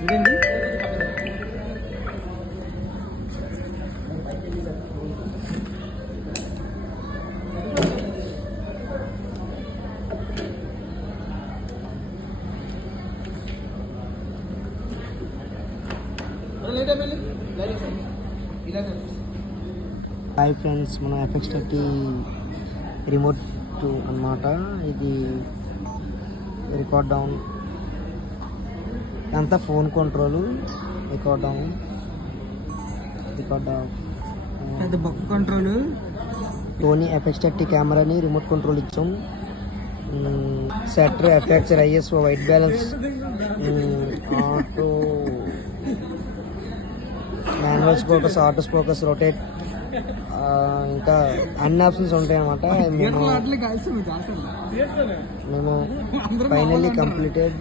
ఇదండి hi friends, మన FX30 remote అన్నమాట. ఇది రికార్డ్ డౌన్ అంతా phone control, record down, record off, బొక్క కంట్రోల్. సోనీ FX30 కెమెరాని రిమోట్ కంట్రోల్ ఇచ్చాం. Shutter, FX, ISO, white balance, auto, manual focus, auto focus, rotate, ఇంకా అన్ని ఆప్షన్స్ ఉంటాయి అన్నమాట. మేము ఫైనల్లీ కంప్లీటెడ్.